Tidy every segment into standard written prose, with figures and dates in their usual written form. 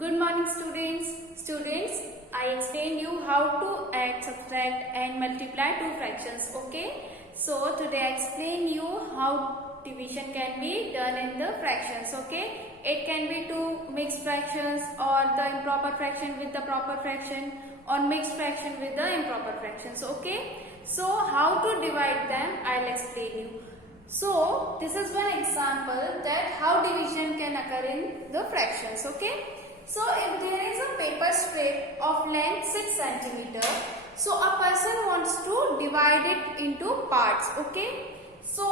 Good morning students. Students, I explain you how to add, subtract and multiply two fractions. Okay. So today I explain you how division can be done in the fractions. Okay. It can be two mixed fractions or the improper fraction with the proper fraction or mixed fraction with the improper fractions. Okay. So how to divide them I'll explain you. So this is one example that how division can occur in the fractions. Okay. So if there is a paper strip of length 6 centimeter, so a person wants to divide it into parts. Okay. So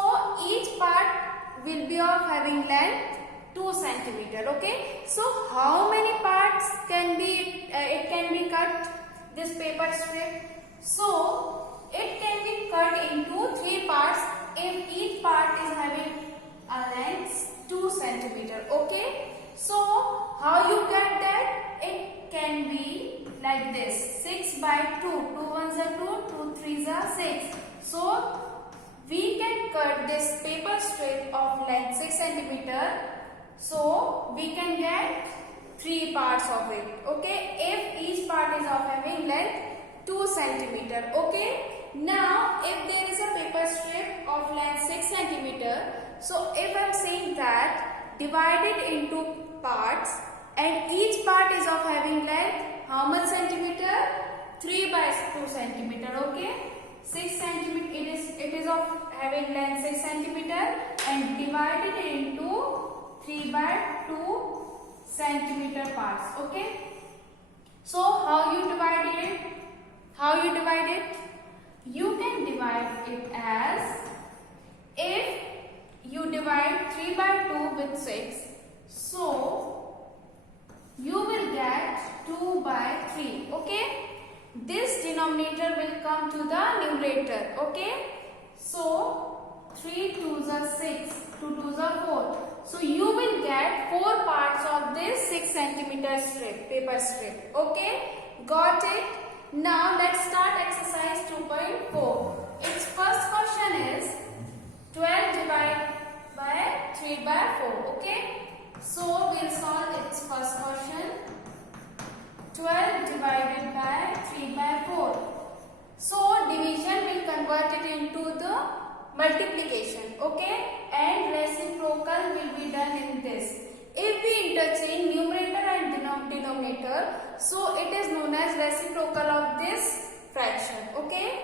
each part will be of having length 2 centimeter. Okay. So how many parts can be it can be cut this paper strip? So it can be cut into 3 parts if each part is having a length 2 centimeter. Okay. So how you get that? It can be like this: 6 by 2. 2 ones are 2, 2 threes are 6. So we can cut this paper strip of length 6 centimeter. So we can get 3 parts of it. Okay. If each part is of having length 2 centimeter. Okay. Now if there is a paper strip of length 6 centimeter. So if I am saying that divided into parts and each part is of having length how much centimeter? 3 by 2 centimeter. Okay. 6 centimeter it is of having length 6 centimeter and divided into 3 by 2 centimeter parts. Okay. So how you divide it? How you divide it? You can divide it as, if you divide 3 by 2 with 6, so you will get 2 by 3. Okay. This denominator will come to the numerator. Okay. So 3 2s are 6, 2 2s are 4. So you will get 4 parts of this 6 centimeter strip, paper strip. Okay. Got it? Now let's start exercise 2.4. Its first question is 12 divided by 3 by 4. Okay. So we'll solve its first question. 12 divided by 3 by 4. So division will convert it into the multiplication. Okay. And reciprocal will be done in this. If we interchange numerator and denominator, so it is known as reciprocal of this fraction. Okay.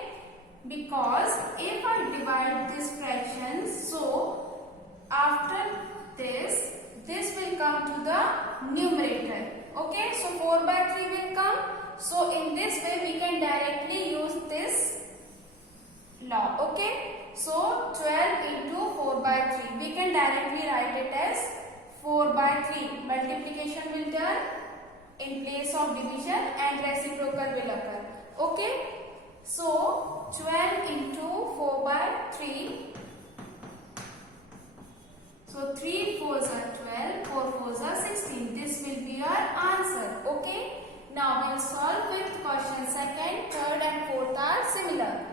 Because if I divide this fraction, so after this will come to the numerator. Okay. So 4 by 3 will come. So in this way we can directly use this law. Okay. So 12 into 4 by 3. We can directly write it as 4 by 3. Multiplication will done in place of division and reciprocal will occur. Okay. So 12 into 4 by 3. So 3 4s are 12, 4 4s are 16. This will be your answer. Okay. Now we will solve fifth question. Second, third and fourth are similar.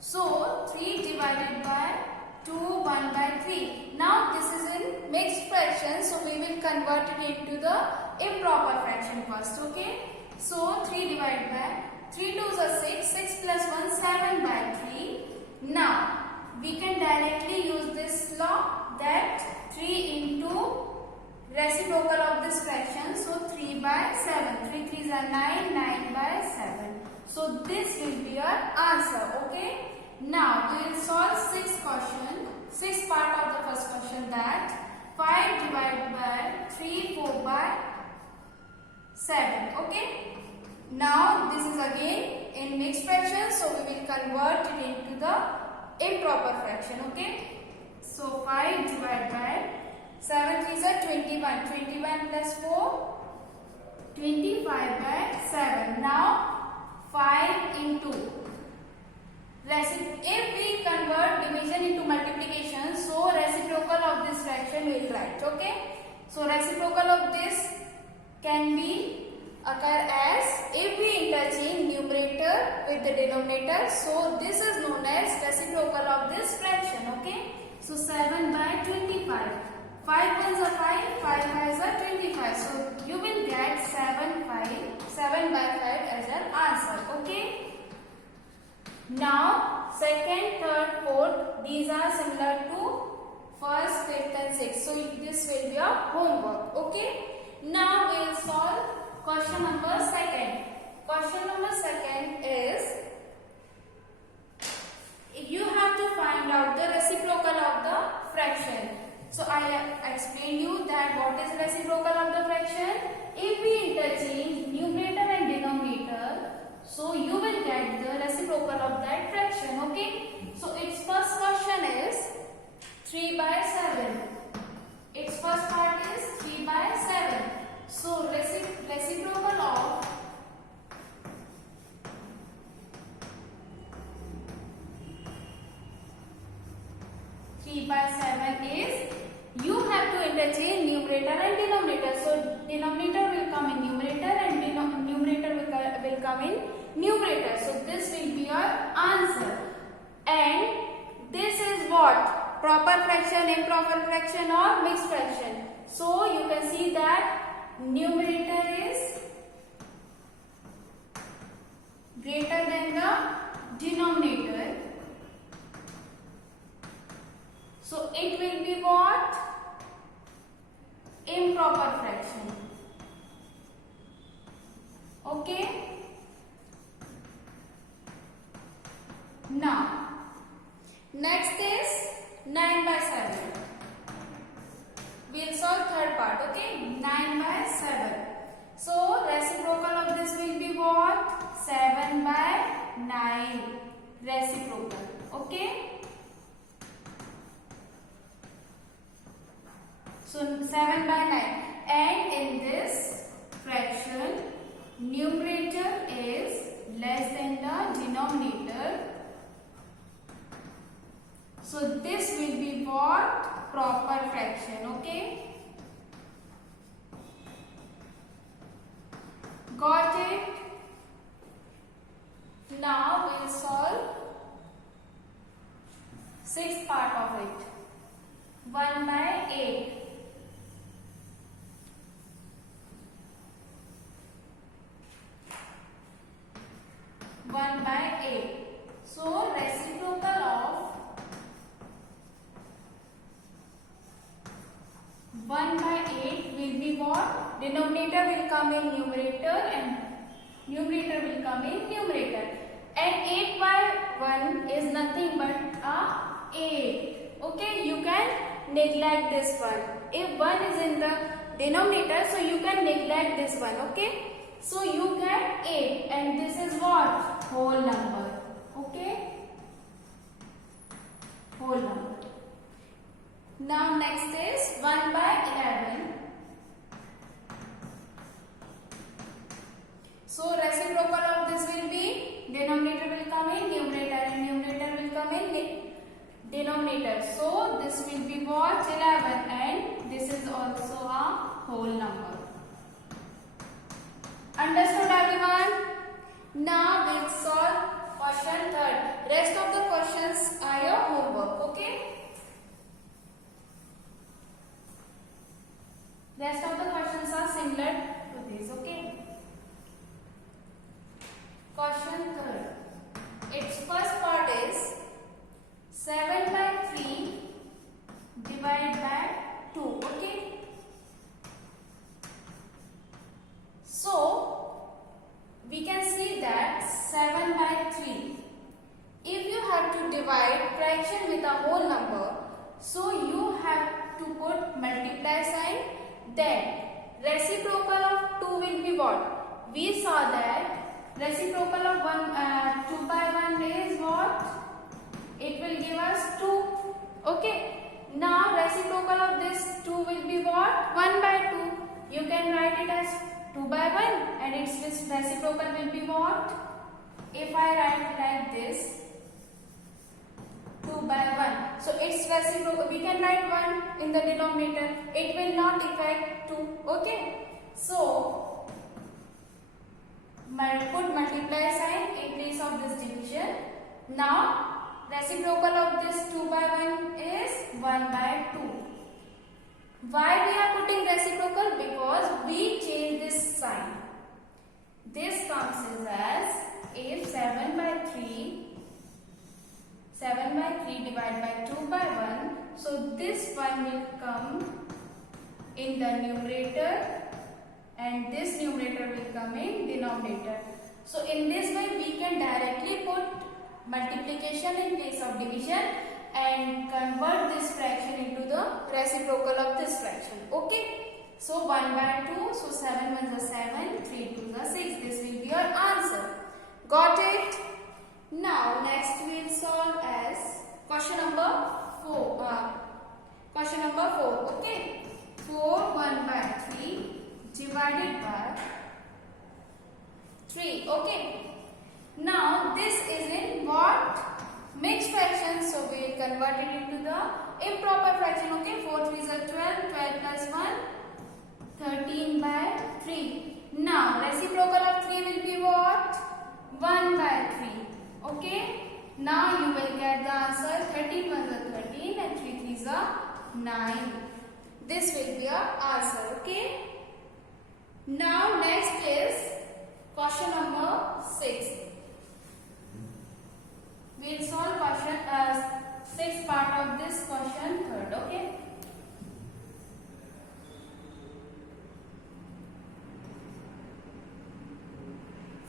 So 3 divided by 2, 1 by 3. Now this is in mixed fraction. So we will convert it into the improper fraction first. Okay. So 3 divided by 3 2s are 6. 6 plus 1 7 by 3. Now we can directly use this law that 3 into reciprocal of this fraction. So 3 by 7. 3 3s are 9. 9 by 7. So this will be your answer. Okay. Now we will solve sixth question. Sixth part of the first question, that 5 divided by 3 4 by 7. Okay. Now this is again in mixed fraction. So we will convert it into the improper fraction. Okay. So 5 divided by 7 3s are 21. 21 plus 4, 25 by 7. Now 5 into, if we convert division into multiplication, so reciprocal of this fraction we will write. Okay. So reciprocal of this can be occur as, if we interchange numerator with the denominator, so this is known as reciprocal of this fraction. Okay. So 7 by 25. 5 ones are 5, 5 5s are 25. So you will get Now, second, third, fourth, these are similar to first, fifth and sixth. So, this will be your homework. Okay. Now, we will solve question number second. Question number second is, you have to find out the reciprocal of the fraction. So, I explained you that what is reciprocal of the fraction. If we interchange numerator and denominator, so you will get the reciprocal of that fraction. Okay. So, its first question is 3 by 7. Its first part is 3 by 7. So, reciprocal of 3 by 7 is, you have to interchange numerator and denominator. So, denominator will come in numerator and numerator will come in numerator. So, this will be your answer. And this is what? Proper fraction, improper fraction or mixed fraction. So, you can see that numerator is greater than the denominator. So, it will be what? Improper fraction. Okay. Now, next is 9 by 7. We will solve third part. Okay. 9 by 7. So, reciprocal of this will be what? 7 by 9. Reciprocal. Okay. So, 7 by 9. And in this fraction, numerator is less than the denominator. So, this will be what? Proper fraction. Okay. Got it? Now, we will solve sixth part of it. 1 by 8. 1 by 8. So, reciprocal of 1 by 8 will be what? Denominator will come in numerator and numerator will come in numerator. And 8 by 1 is nothing but a 8. Okay, you can neglect this one. If 1 is in the denominator, so you can neglect this one. Okay. So, you get 8 and this is what? Whole number. Okay. Whole number. Now, next is 1 by 11. So, reciprocal of this will be, denominator will come in numerator and numerator will come in denominator. So, this will be what? 11 and this is also a whole number. Understood everyone? Now we'll solve question third. Rest of the questions are your homework. Okay? Rest of the questions are similar to this. Okay? Question third. Its first part is 7 by 3 divided by 2. Okay? So, we can see that 7 by 3. If you have to divide fraction with a whole number, so you have to put multiply sign. Then, reciprocal of 2 will be what? We saw that reciprocal of 2 by 1 is what? It will give us 2. Okay. Now, reciprocal of this 2 will be what? 1 by 2. You can write it as 2 by 1 and its reciprocal will be what? If I write like this, 2 by 1. So, its reciprocal, we can write 1 in the denominator. It will not affect 2. Okay. So, put multiply sign in place of this division. Now, reciprocal of this 2 by 1 is 1 by 2. Why we are putting reciprocal? Because we change this sign. This comes as if 7 by 3 7 by 3 divided by 2 by 1. So this 1 will come in the numerator and this numerator will come in denominator. So in this way we can directly put multiplication in place of division and convert this fraction into the reciprocal of this fraction. Okay. So 1 by 2, so 7 1s are 7, 3 2s are 6. This will be your answer. Got it? Now next we will solve as question number 4. Question number 4. Okay. 4 1 by 3 divided by 3. Okay. Now this is in what? Mixed fraction. So we will convert it into the improper fraction. Okay. 4 3s are 12. 12 plus 1. 13 by 3. Now reciprocal of 3 will be what? 1 by 3. Okay. Now you will get the answer. 13 1s are 13 and 3 3s are 9. This will be your answer. Okay. Now next is question number 6. We will solve question 6th part of this question third. Okay.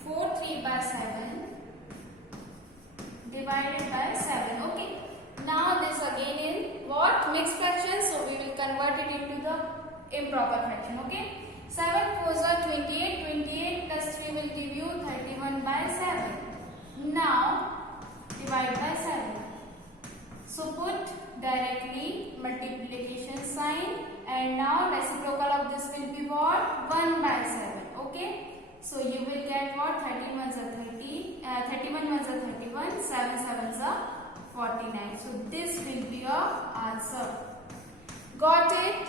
4 3 by 7 divided by 7. Okay. Now this again in what? Mixed fraction. So we will convert it into the improper fraction. Okay. 7 4s are 28. 28 plus 3 will give you 31 by 7. Now divide by 7. So put directly multiplication sign and now reciprocal of this will be what? 1 by 7. Okay. So you will get what? 13 1s are 30, 31 1s are 31, 7 7s are 49. So this will be your answer. Got it?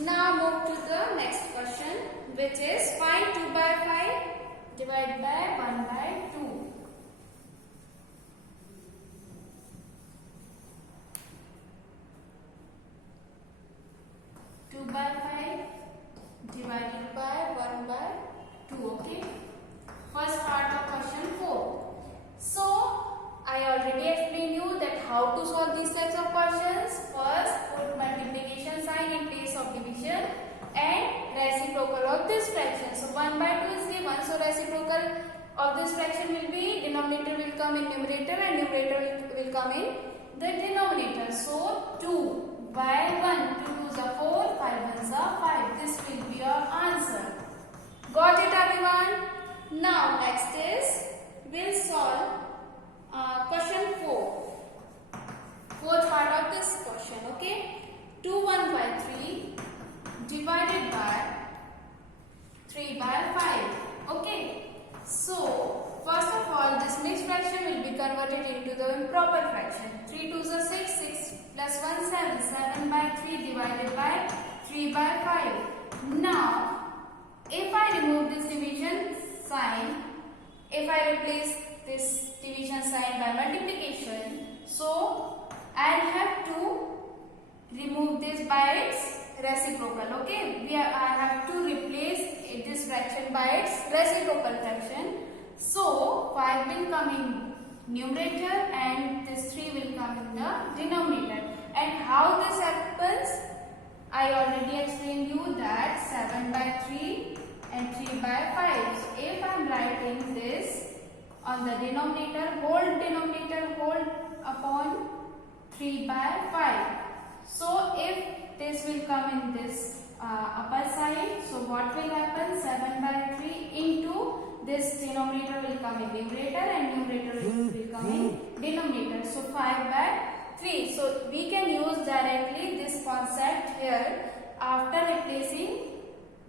Now move to the next question, which is find 2 by 5 divided by 1 by 2. 2 by 5 divided by 1 by 2. Okay. First part of question 4. So I already explained you that how to solve these types of questions. First, put multiplication sign in place of division and reciprocal of this fraction. So 1 by 2 is given. So reciprocal of this fraction will be denominator will come in numerator and numerator will come in the denominator. So 2 by 1. 2 2s are 4. 5 1s are 5. This will be your answer. Got it everyone? Now next is we'll solve question 4. Fourth part of this question. Okay. 2 1 by 3 divided by 3 by 5. Okay. So first of all this mixed fraction will be converted into the improper fraction. 3 2s are 6. 6 plus 1 7. 7 by 3 divided by 3 by 5. Now if I remove this division sign, if I replace this division sign by multiplication, so I'll have to remove this by its reciprocal. Okay, I have to replace this fraction by its reciprocal fraction. So 5 will come in numerator and this 3 will come in the denominator. And how this happens? I already explained you that 7 by 3 and 3 by 5. So if I am writing this on the denominator, whole denominator whole upon 3 by 5. So if this will come in this upper side, so what will happen? 7 by 3 into this denominator will come in numerator and numerator will come in denominator. So 5 by 3. So we can use directly this concept here after replacing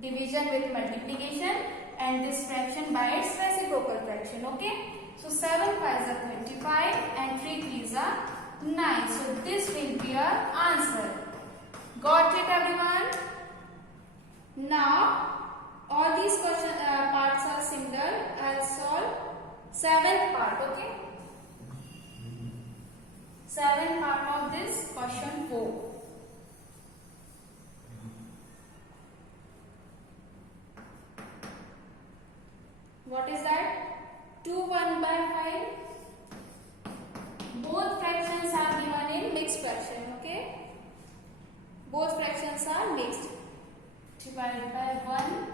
division with multiplication and this fraction by its reciprocal fraction. Okay. So 7 5s are 25 and 3 3s are 9. So this will be our answer. Got it everyone? Now all these question parts are similar. I'll solve 7th part. Okay. 7th part of this question 4. What is that? 2 1 by 5. Both fractions both fractions are mixed. Divided by 1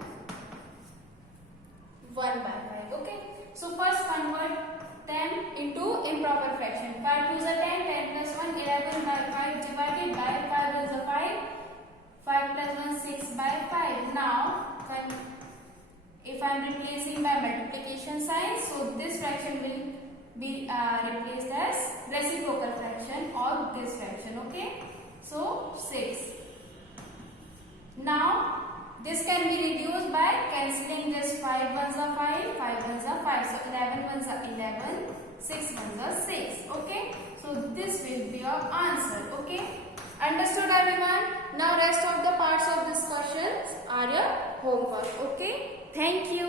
by 5. Okay. So first convert them into improper fraction. 5 2s are 10, 10 plus 1 11 by 5 divided by 5 is a 5, 5 plus 1 6 by 5. Now if I am replacing by multiplication sign, so this fraction will be replaced as reciprocal fraction of this fraction. Okay. So 6. Now this can be reduced by cancelling this 5 ones are 5, 5 ones are 5. So 11 ones are 11, 6 ones are 6. Okay. So this will be your answer. Okay. Understood everyone? Now rest of the parts of this questions are your homework. Okay. Thank you.